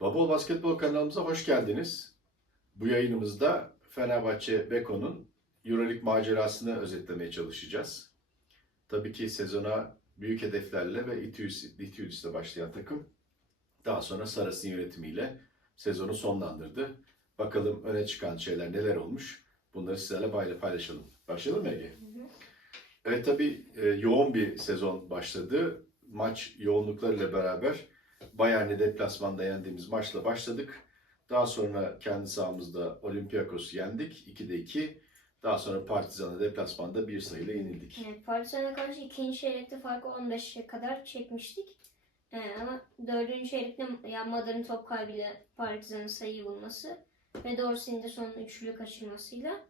Babol Basketbol kanalımıza hoş geldiniz. Bu yayınımızda Fenerbahçe Beko'nun Euroleague macerasını özetlemeye çalışacağız. Tabii ki sezona büyük hedeflerle ve Itiudis'le başlayan takım daha sonra Saras'ın yönetimiyle sezonu sonlandırdı. Bakalım öne çıkan şeyler neler olmuş bunları sizlerle payla- paylaşalım. Başlayalım mı Ege? Evet tabii e, yoğun bir sezon başladı. Maç yoğunluklarıyla beraber Bayern'i deplasmanda yendiğimiz maçla başladık. Daha sonra kendi sahamızda Olympiakos'u yendik. 2'de 2. Daha sonra Partizan'a deplasmanda bir sayıyla yenildik. Evet, Partizan'a karşı ikinci çeyrekte farkı 15'e kadar çekmiştik. Ee, ama dördüncü çeyrekte yanmaların top kaybıyla Partizan'ın sayı bulması ve Dorsey'in de son üçlü kaçırmasıyla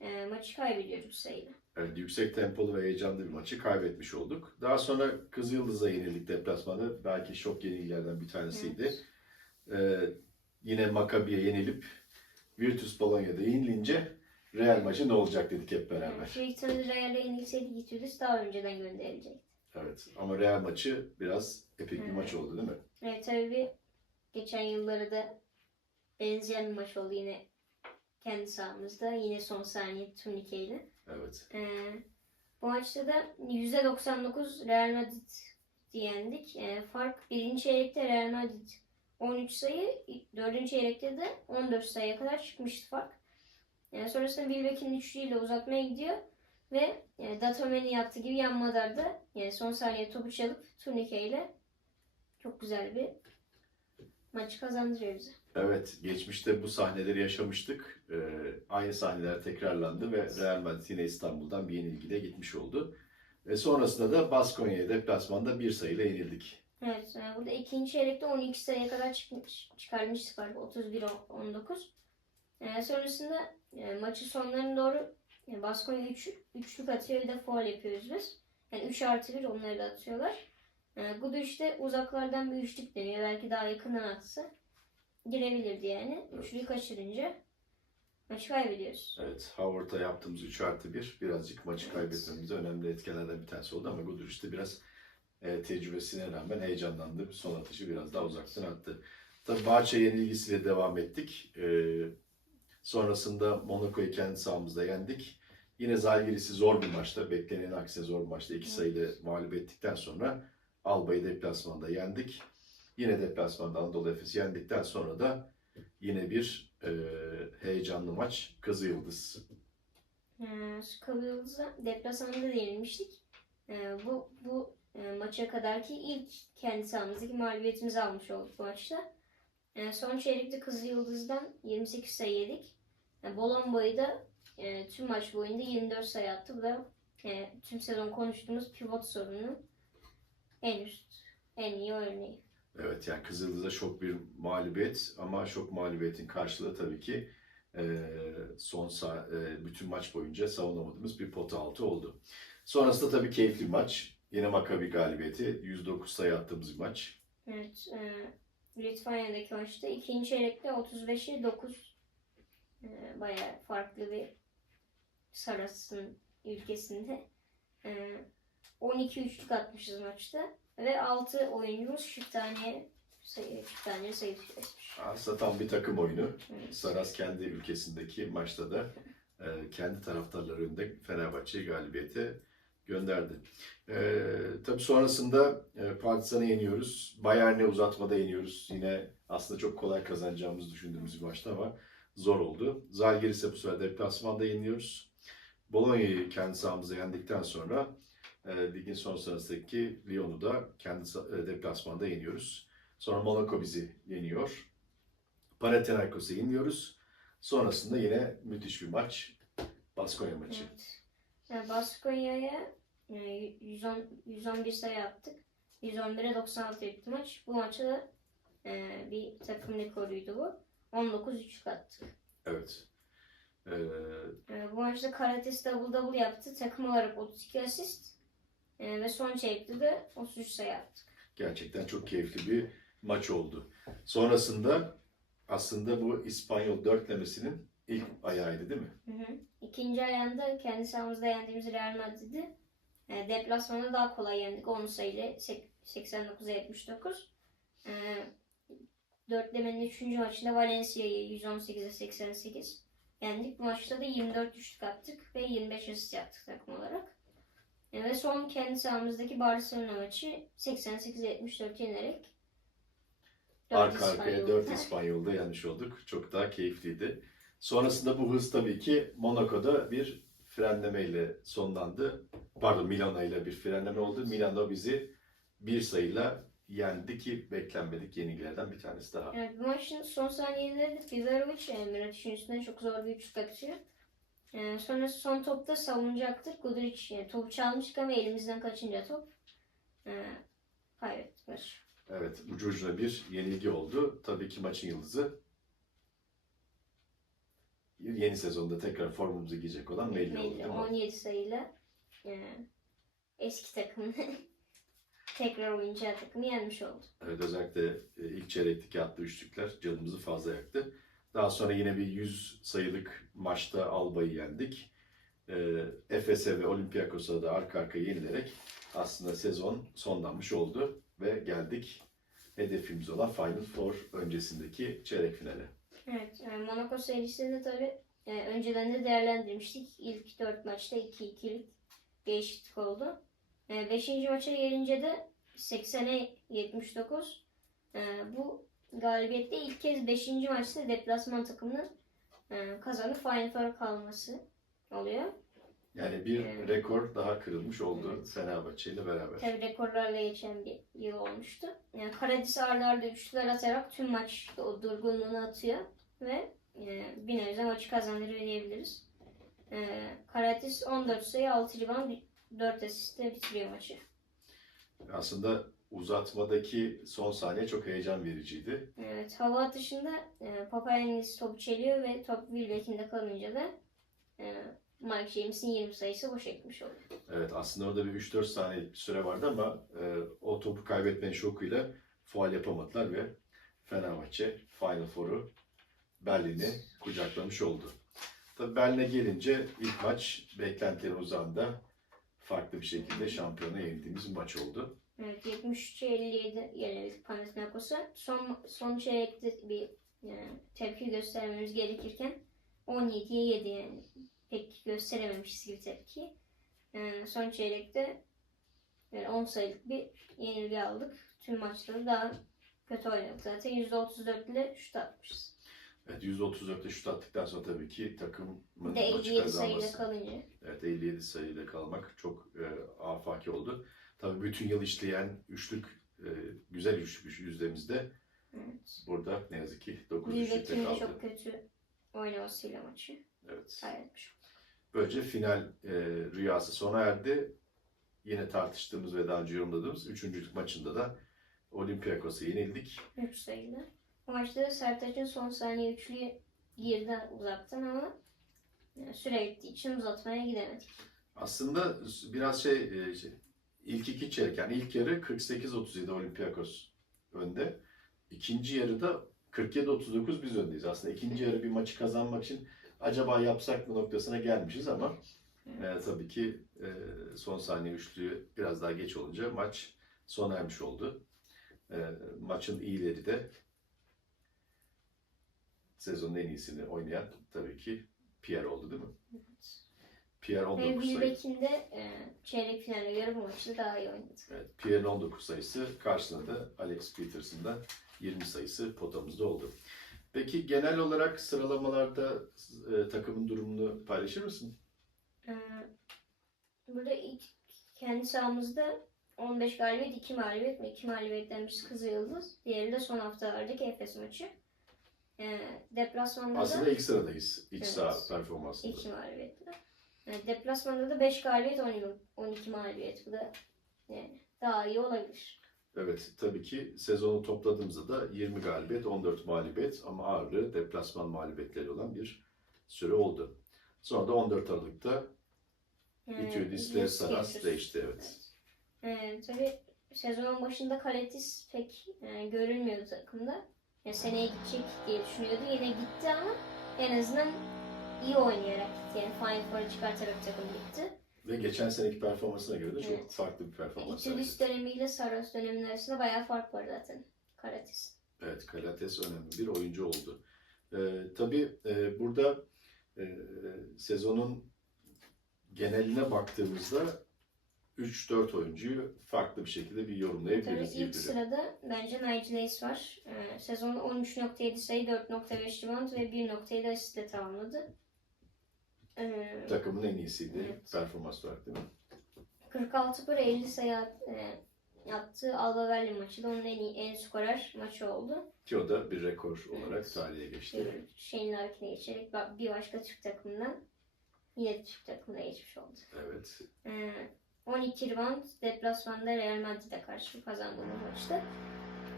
e, maçı kaybediyoruz sayıyla. Evet, yüksek tempolu ve heyecanlı bir maçı kaybetmiş olduk. Daha sonra Kızıldız'a yenildik deplasmanda. Belki şok yenilgilerden bir tanesiydi. Ee, yine Maccabi'ye yenilip Virtus Bologna'da yenilince Real maçı ne olacak dedik hep beraber. Şeytan'ı Real'e yenilseydi Gitudis daha önceden gönderilecek. Evet ama Real maçı biraz epik bir Evet. maç oldu değil mi? Evet tabii geçen yılları da benzeyen bir maç oldu yine kendi sahamızda. Yine son saniye turnikeyle. Evet. Ee, bu maçta da %99 Real Madrid yendik. Ee, fark birinci çeyrekte Real Madrid 13 sayı, dördüncü çeyrekte de 14 sayıya kadar çıkmıştı fark. Yani sonrasında Bilbek'in üçlüyle uzatmaya gidiyor ve e, Datome'nin yaptığı gibi yan Madar'da yani son saniye topu çalıp turnikeyle çok güzel bir maçı kazandırıyor bize. Evet, geçmişte bu sahneleri yaşamıştık. Ee, aynı sahneler tekrarlandı ve Real Madrid yine İstanbul'dan bir yenilgiyle gitmiş oldu. Ve sonrasında da Baskonya'ya deplasmanda bir sayıyla yenildik. Evet, yani burada ikinci çeyrekte 12 sayıya kadar çıkmış, çıkarmıştık fark 31-19. Ee, sonrasında e, maçın sonlarına doğru e, Baskonya 3, üçlük atıyor bir de foul yapıyoruz biz. Yani 3 artı 1 onları da atıyorlar. E, bu da işte uzaklardan bir üçlük deniyor. Belki daha yakından atsa girebilirdi yani. Evet. Üçlüyü kaçırınca maçı kaybediyoruz. Evet, Howard'a yaptığımız 3 artı 1 birazcık maçı Evet. kaybetmemizde önemli etkenlerden bir tanesi oldu ama Guduric de biraz e, tecrübesine rağmen heyecanlandı. Son atışı biraz daha uzaktan attı. Tabii Barça yenilgisiyle devam ettik. E, sonrasında Monaco'yu kendi sahamızda yendik. Yine Zalgiris'i zor bir maçta, beklenenin aksine zor bir maçta iki Evet. sayıyla mağlup ettikten sonra Alba'yı deplasmanda yendik. Yine deplasmanda Anadolu Efes'i yendikten sonra da yine bir e, heyecanlı maç Kızılyıldız. Ee, Chicago Yıldız'a deplasmanda da yenilmiştik. Ee, bu bu e, maça kadarki ilk kendi sahamızdaki mağlubiyetimizi almış olduk bu maçta. Ee, son çeyrekte Kızıl Yıldız'dan 28 sayı yedik. Yani Bolombo'yu da e, tüm maç boyunca 24 sayı attı. Bu da e, tüm sezon konuştuğumuz pivot sorununun en üst, en iyi örneği. Evet yani Kızıldız'a şok bir mağlubiyet ama şok mağlubiyetin karşılığı tabii ki e, son e, bütün maç boyunca savunamadığımız bir pota altı oldu. Sonrasında tabii keyifli bir maç. Yine Maccabi galibiyeti. 109 sayı attığımız bir maç. Evet, e, Litvanya'daki maçta ikinci çeyrekte 35'e 9 e, bayağı farklı bir Saras'ın ülkesinde. E, 12 üçlük atmışız maçta ve 6 oyuncumuz çift tane sayı, tane sayı etmiş. Aslında tam bir takım oyunu. Evet. Saras kendi ülkesindeki maçta da e, kendi taraftarları önünde Fenerbahçe'yi galibiyete gönderdi. E, tabii sonrasında e, Partizan'ı yeniyoruz. Bayern'e uzatmada yeniyoruz. Yine aslında çok kolay kazanacağımızı düşündüğümüz bir maçtı ama zor oldu. Zalgiris'e bu sefer deplasmanda yeniyoruz. Bologna'yı kendi sahamızda yendikten sonra ligin son sırasındaki Lyon'u da kendi e, deplasmanda yeniyoruz. Sonra Monaco bizi yeniyor. Panathinaikos'u yeniyoruz. Sonrasında yine müthiş bir maç. Baskonya maçı. Evet. Yani Baskonya'ya e, 110, 111 sayı attık. 111'e 96 etti maç. Bu maçta da e, bir takım rekoruydu bu. 19 üçlük attık. Evet. Ee, E, bu maçta Karates double double yaptı. Takım olarak 32 asist. E, ve son çeyrekte de 33 sayı attı. gerçekten çok keyifli bir maç oldu. Sonrasında aslında bu İspanyol dörtlemesinin ilk ayağıydı değil mi? Hı hı. İkinci ayağında kendi sahamızda yendiğimiz Real Madrid'i e, deplasmanda daha kolay yendik. 10 sayıyla sek- 89'a 79. E, dörtlemenin 3. maçında Valencia'yı 118'e 88 yendik. Bu maçta da 24 üçlük attık ve 25 asist yaptık takım olarak. Ve son kendi sahamızdaki Barcelona maçı 88-74 yenerek Arka arkaya İspanyol. 4 İspanyol'da yenmiş olduk. Çok daha keyifliydi. Sonrasında bu hız tabii ki Monaco'da bir frenlemeyle sonlandı. Pardon Milano ile bir frenleme oldu. Milano bizi bir sayıyla yendi ki beklenmedik yenilgilerden bir tanesi daha. Evet, bu maçın son saniyelerinde Biberovic e, Miratic'in üstüne çok zor bir üçlük atıyor. E, sonra son topta savunacaktır. Guduric e, topu çalmıştık ama elimizden kaçınca top e, kaybettik maçı. Evet ucu ucuna bir yenilgi oldu. Tabii ki maçın yıldızı yeni sezonda tekrar formumuzu giyecek olan Melli oldu değil mi? 17 sayıyla e, eski takımını tekrar oynayacağı takımı yenmiş oldu. Evet özellikle e, ilk çeyrekteki attığı üçlükler canımızı fazla yaktı. Daha sonra yine bir 100 sayılık maçta Alba'yı yendik. E, Efes'e ve Olympiakos'a da arka arkaya yenilerek aslında sezon sonlanmış oldu ve geldik hedefimiz olan Final Four öncesindeki çeyrek finale. Evet, yani Monaco serisinde tabii e, önceden de değerlendirmiştik. İlk 4 maçta 2-2'lik değişiklik oldu. 5. maça gelince de 80'e 79. E, bu galibiyette ilk kez 5. maçta deplasman takımının e, kazanıp Final Four'a kalması oluyor. Yani bir Evet. rekor daha kırılmış oldu Evet. Fenerbahçe ile beraber. Tabii rekorlarla geçen bir yıl olmuştu. Yani Karadis arda arda üçlüler atarak tüm maç o durgunluğunu atıyor ve e, bir nebze maçı kazandırıyor diyebiliriz. E, Karadis 14 sayı 6 rebound 4 asistle bitiriyor maçı. Aslında uzatmadaki son saniye çok heyecan vericiydi. Evet, hava atışında e, Papayannis topu çeliyor ve top Wilbeck'inde kalınca da e, Mike James'in 20 sayısı boş etmiş oluyor. Evet aslında orada bir 3-4 saniyelik bir süre vardı ama e, o topu kaybetmenin şokuyla faal yapamadılar ve Fenerbahçe Final Four'u Berlin'i kucaklamış oldu. Tabii Berlin'e gelince ilk maç beklentilerin uzağında farklı bir şekilde şampiyona yenildiğimiz maç oldu. Evet 73'e 57 yenildik Panathinaikos'a. Son, son çeyrekte bir e, tepki göstermemiz gerekirken 17'ye 7 yani pek gösterememişiz gibi tepki. E, son çeyrekte yani 10 sayılık bir yenilgi aldık. Tüm maçları daha kötü oynadık zaten. %34 ile şut atmışız. Evet %34'te şut attıktan sonra tabii ki de maçı 57 sayıyla kazanması. kalınca. Evet 57 sayıyla kalmak çok e, afaki oldu. Tabii bütün yıl işleyen üçlük, e, güzel üçlük yüzdemizde Evet. burada ne yazık ki 9 üçlükte Wilbeck'in de kaldı. çok kötü oynamasıyla maçı Evet. kaybetmiş. Böylece final e, rüyası sona erdi. Yine tartıştığımız ve daha önce yorumladığımız üçüncülük maçında da Olympiakos'a yenildik. 3 sayıda. Bu maçta da Sertaç'ın son saniye üçlüyü girdi uzaktan ama e, süre bittiği için uzatmaya gidemedik. Aslında biraz şey, e, şey, ilk iki çeyrek yani ilk yarı 48-37 Olympiakos önde. İkinci yarıda 47-39 biz öndeyiz. Aslında ikinci yarı bir maçı kazanmak için acaba yapsak mı noktasına gelmişiz ama e, tabii ki e, son saniye üçlüğü biraz daha geç olunca maç sona ermiş oldu. E, maçın iyileri de sezonun en iyisini oynayan tabii ki Pierre oldu değil mi? Pierre Ve 19 sayı. Wilbeck'in de e, çeyrek finale bu maçı daha iyi oynadı. Evet, Pierre'in 19 sayısı karşısında da Alex Peters'ın da 20 sayısı potamızda oldu. Peki genel olarak sıralamalarda e, takımın durumunu paylaşır mısın? E, burada ilk kendi sahamızda 15 galibiyet, 2 mağlubiyet ve 2 mağlubiyetten birisi Kızıl Yıldız. Diğeri de son haftalardaki Efes maçı. E, deplasmanda Aslında da ilk sıradayız iç Evet. saha performansında. 2 mağlubiyetle. Yani deplasmanda da 5 galibiyet, 12, 12 mağlubiyet. Bu da yani daha iyi olabilir. Evet, tabii ki sezonu topladığımızda da 20 galibiyet, 14 mağlubiyet ama ağırlığı deplasman mağlubiyetleri olan bir süre oldu. Sonra da 14 Aralık'ta Yani Ütüdis'le Yunus Saras Gators. değişti, evet. Ee, tabii sezonun başında Kaletis pek e, görülmüyordu takımda. Yani seneye gidecek diye düşünüyordu. Yine gitti ama en azından iyi oynayarak gitti. Yani Final Four'a çıkartarak takım gitti. Ve geçen seneki performansına göre de çok Evet. farklı bir performans. Ütüdis dönemiyle Saras döneminin arasında bayağı fark var zaten Kaletis. Evet, Kalates önemli bir oyuncu oldu. Ee, tabii e, burada e, sezonun geneline baktığımızda 3-4 oyuncuyu farklı bir şekilde bir Tabii yorumlayabiliriz. ilk gibi. sırada bence Nigel Hayes var. Ee, sezonu 13.7 sayı, 4.5 rebound ve 1.7 asistle tamamladı. Ee, Takımın en iyisiydi Evet. performans olarak değil mi? 46 para 50 sayı at- e, yaptığı Alba Berlin maçı da onun en iyi en skorer maçı oldu. Ki o da bir rekor olarak Evet. tarihe geçti. Bir Shane Larkin'e geçerek ba- bir başka Türk takımından yine Türk takımına geçmiş oldu. Evet. Ee, 12 rebound deplasmanda Real Madrid'e karşı kazandığımız maçta.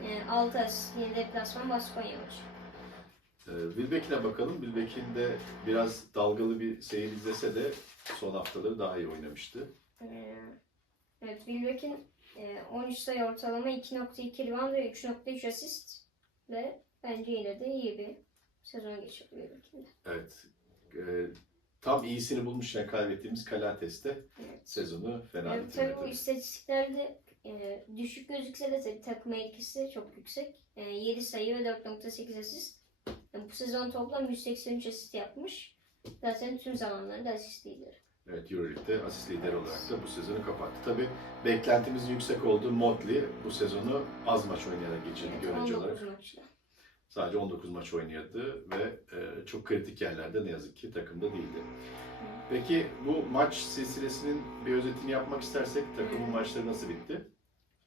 Ee, 6 asist yine deplasman Baskonya maçı. Ee, Wilbeck'ine bakalım. Wilbeck'in de biraz dalgalı bir seyir izlese de son haftaları daha iyi oynamıştı. Ee, evet Wilbeck'in e, 13 sayı ortalama 2.2 rebound ve 3.3 asist ve bence yine de iyi bir sezon geçirdi Wilbeck'in de. Evet. Ee, tam iyisini bulmuşken kaybettiğimiz Kalates'te Evet. sezonu fena Evet, tabii bu istatistiklerde e, düşük gözükse de tabii takıma etkisi çok yüksek. E, 7 sayı ve 4.8 asist. E, bu sezon toplam 183 asist yapmış. Zaten tüm zamanların da asist lideri. Evet, Euroleague'de asist lideri olarak da bu sezonu kapattı. Tabii beklentimizin yüksek olduğu Motley bu sezonu az maç oynayarak geçirdi Evet, görece 19 olarak. maçta. Sadece 19 maç oynadı ve e, çok kritik yerlerde ne yazık ki takımda değildi. Peki bu maç silsilesinin bir özetini yapmak istersek takımın Hı. maçları nasıl bitti?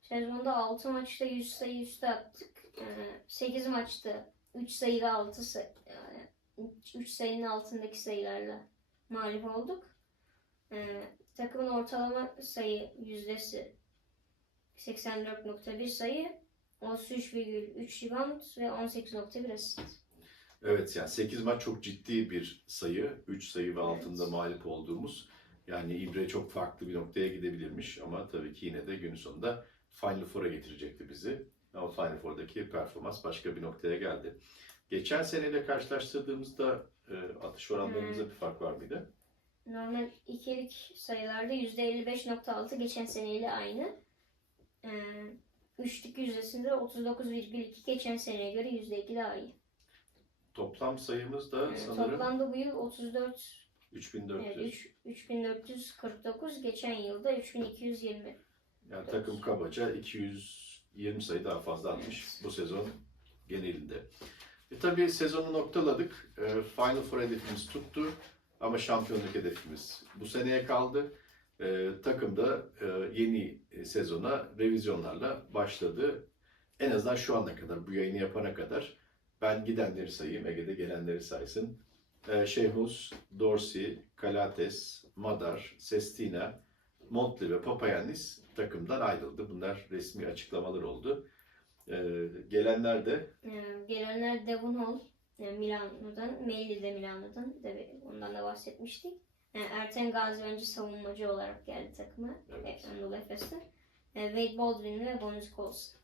Sezonda 6 maçta 100 sayı üstü attık. E, 8 maçta 3 sayı ve 6 sayı, 3 sayının altındaki sayılarla mağlup olduk. E, takımın ortalama sayı yüzdesi 84.1 sayı, 33,3 rebound ve 18.1 asist. Evet yani 8 maç çok ciddi bir sayı. 3 sayı ve altında Evet. mağlup olduğumuz. Yani İbre çok farklı bir noktaya gidebilirmiş ama tabii ki yine de günün sonunda Final Four'a getirecekti bizi. Final Four'daki performans başka bir noktaya geldi. Geçen seneyle karşılaştırdığımızda e, atış oranlarımızda bir fark var mıydı? Normal ikilik sayılarda %55.6 geçen seneyle aynı. Ee, üçlük yüzdesinde 39,2 geçen seneye göre %2 daha iyi. Toplam sayımız da Ee, sanırım Toplamda bu yıl 34 3400. evet, üç- 3449 geçen yılda 3220. Yani takım kabaca 220 sayı daha fazla atmış bu sezon genelinde. E tabii sezonu noktaladık. E, Final Four hedefimiz tuttu ama şampiyonluk hedefimiz bu seneye kaldı. E, takım da e, yeni sezona revizyonlarla başladı. En azından şu ana kadar, bu yayını yapana kadar ben gidenleri sayayım, Ege'de gelenleri saysın. E, Şehmus, Dorsey, Kalates, Madar, Sestina, Montli ve Papayannis takımdan ayrıldı. Bunlar resmi açıklamalar oldu. Ee, gelenler de Ee, gelenler Devon Hall e, Milano'dan, Melli de Milano'dan de ondan da bahsetmiştik. Ee, Erten Gazi önce savunmacı olarak geldi takıma. Evet. Anadolu Efes'te. Ee, Wade Baldwin ve Bonus Coles.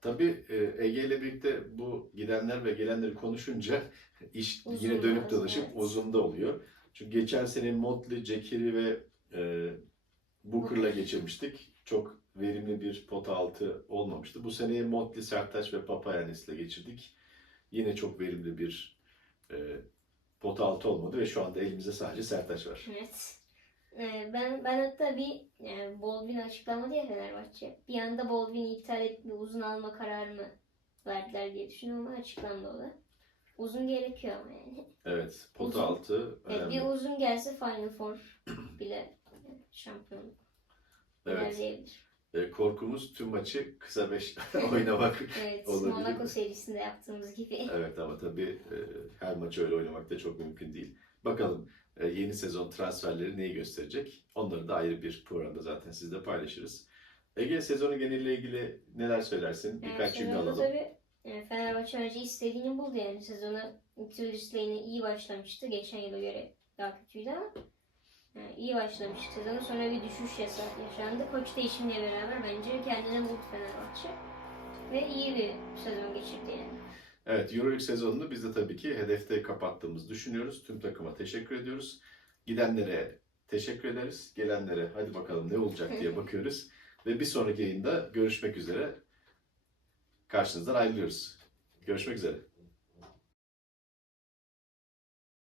tabii e, Ege ile birlikte bu gidenler ve gelenleri konuşunca iş Uzun yine dönüp dolaşıp evet. uzunda oluyor. Çünkü geçen sene Motley, Cekiri ve e, Booker'la Booker. geçirmiştik. Çok verimli bir pota altı olmamıştı. Bu seneye Motley, Sertaç ve Papayannis'le geçirdik. Yine çok verimli bir e, pota altı olmadı ve şu anda elimizde sadece Sertaç var. Evet. Ee, ben ben hatta bir e, Baldwin açıklamadı ya Fenerbahçe. Bir anda Baldwin'i iptal bir uzun alma kararı mı verdiler diye düşünüyorum ama açıklandı o da. Uzun gerekiyor ama yani. Evet, pota Uzun. altı Evet, bir uzun gelse Final Four bile şampiyonluk Evet. ilerleyebilir. E, korkumuz tüm maçı kısa beş oynamak. Evet, Olabilir Monaco serisinde yaptığımız gibi. evet ama tabii e, her maçı öyle oynamak da çok mümkün değil. Bakalım e, yeni sezon transferleri neyi gösterecek? Onları da ayrı bir programda zaten sizle paylaşırız. Ege sezonu geneliyle ilgili neler söylersin? Birkaç cümle alalım. Tabii, e, Fenerbahçe önce istediğini buldu yani sezona Lane'e iyi başlamıştı. Geçen yıla göre daha kötüydü ama iyi başlamıştı sezonu. Sonra bir düşüş yaşandı. Koç değişimiyle beraber bence kendine buldu Fenerbahçe. Ve iyi bir sezon geçirdi yani. Evet, Euroleague sezonunu biz de tabii ki hedefte kapattığımızı düşünüyoruz. Tüm takıma teşekkür ediyoruz. Gidenlere teşekkür ederiz. Gelenlere hadi bakalım ne olacak diye bakıyoruz. Ve bir sonraki yayında görüşmek üzere. Karşınızdan ayrılıyoruz. Görüşmek üzere.